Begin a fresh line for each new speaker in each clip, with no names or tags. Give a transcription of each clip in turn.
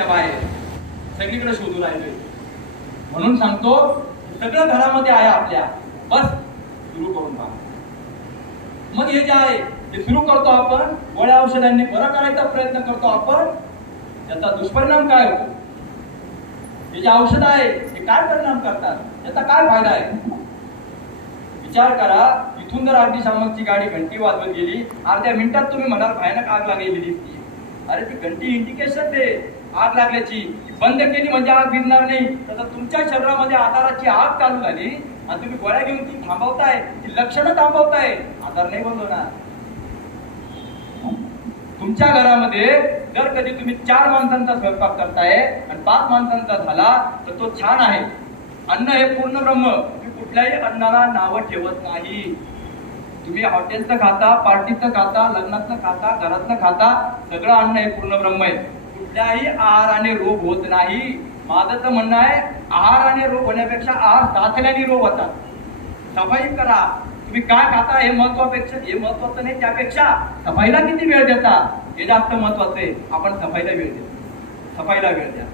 घराच्या बाहेर. सगळीकडे शोधू राहिले म्हणून सांगतो सगळं घरामध्ये आहे आपल्या. बस सुरू करून पहा. मग हे जे आहे ते सुरू करतो आपण. गोळ्या औषधांनी बरं करायचा प्रयत्न करतो आपण. त्याचा दुष्परिणाम काय होतो? हे जे औषध आहे हे काय परिणाम करतात? त्याचा काय फायदा आहे? विचार करा इथून जर अग्निशामकची गाडी घंटी वाजवत गेली अर्ध्या मिनिटात तुम्ही म्हणाल भयानक आग लागलेली दिसते अरे ती घंटी इंडिकेशन दे आग लागल्याची. बंद केली म्हणजे आग भिजणार नाही. तसं तुमच्या शरीरामध्ये आधाराची आग चालू झाली आणि तुम्ही गोळ्या घेऊन ती थांबवताय. ती लक्षणं थांबवताय. आधार नाही बंद होणार तुमच्या घरामध्ये जर कधी तुम्ही चार माणसांचा स्वयंपाक करताय आणि पाच माणसांचा झाला तर तो छान आहे. अन्न हे पूर्ण ब्रह्म. तुम्ही कुठल्याही अन्नाला नावं ठेवत नाही. तुम्ही हॉटेलचं खाता पार्टीचं खाता लग्नातलं खाता घरातलं खाता सगळं अन्न हे पूर्ण ब्रह्म आहे. कुठल्याही आहाराने रोग होत नाही. माझं तर म्हणणं आहे आहार आणि रोग होण्यापेक्षा आहार साचल्याने रोग होतात. सफाई करा. तुम्ही काय खाता हे महत्वापेक्षा हे महत्वाचं नाही त्यापेक्षा सफाईला किती वेळ देता? हे जास्त महत्वाचं आहे. आपण सफाईला वेळ देतो. सफाईला वेळ द्या.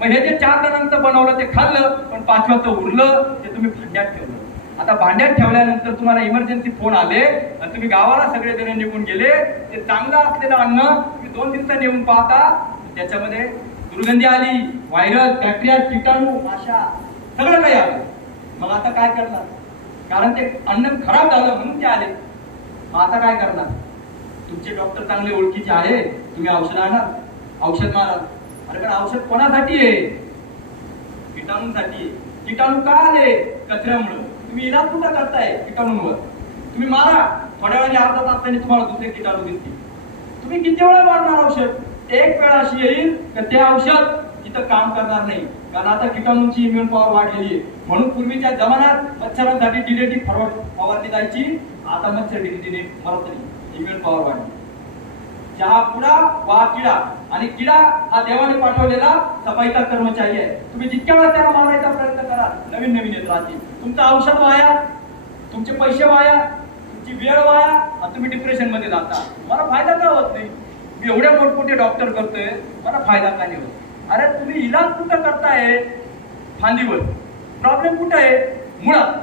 मग हे जे चार जणांचं बनवलं ते खाल्लं पण पाचव्याचं उरलं ते तुम्ही भांड्यात ठेवलं. आता भांड्यात ठेवल्यानंतर तुम्हाला इमर्जन्सी फोन आले आणि तुम्ही गावाला सगळे जण निघून गेले ते चांगलं असलेलं अन्न तुम्ही दोन दिवसात येऊन पाहता. त्याच्यामध्ये दुर्गंधी आली व्हायरस बॅक्टेरिया किटाणू माशा सगळं काही आलं. मग आता काय करणार? कारण ते अन्न खराब झालं म्हणून ते आले. मग आता काय करणार? तुमचे डॉक्टर चांगले ओळखीचे आहे तुम्ही औषध आणणार औषध माराल अरे पण औषध कोणासाठी आहे? किटाणूंसाठी किटाणू का आले? कचऱ्यामुळं. तुम्ही इलाज कुठं करताय? किटाणूंवर तुम्ही मारा. थोड्या वेळाने अर्धा तासाने तुम्हाला दुसरे किटाणू दिसतील तुम्ही किती वेळा मारणार औषध? एक वेळ अशी येईल तर ते औषध तिथं काम करणार नाही. कारण आता किटाणूंची इम्युन पॉवर वाढलेली आहे. म्हणून पूर्वीच्या जमान्यात मच्छरांसाठी डिलेटी फॉरवर्ड फवारणी जायची आता मच्छर डिलेटीने फरत नाही इम्युन पॉवर वाढली. चहा पुडा वा किडा. आणि किडा हा देवाने पाठवलेला सफाईचा कर्मचारी आहे. तुम्ही जितक्या वेळा त्याला मारायचा प्रयत्न करा नवीन नवीन येत राहतील. तुमचं औषध वाया तुमचे पैसे वाया तुमची वेळ वाया आणि तुम्ही डिप्रेशनमध्ये जाता. मला फायदा का होत नाही? मी एवढ्या मोठमोठे डॉक्टर करतोय मला फायदा का नाही होत? अरे तुम्ही इलाज कुठं करताय? फांदीवर. प्रॉब्लेम कुठं आहे? मुळात.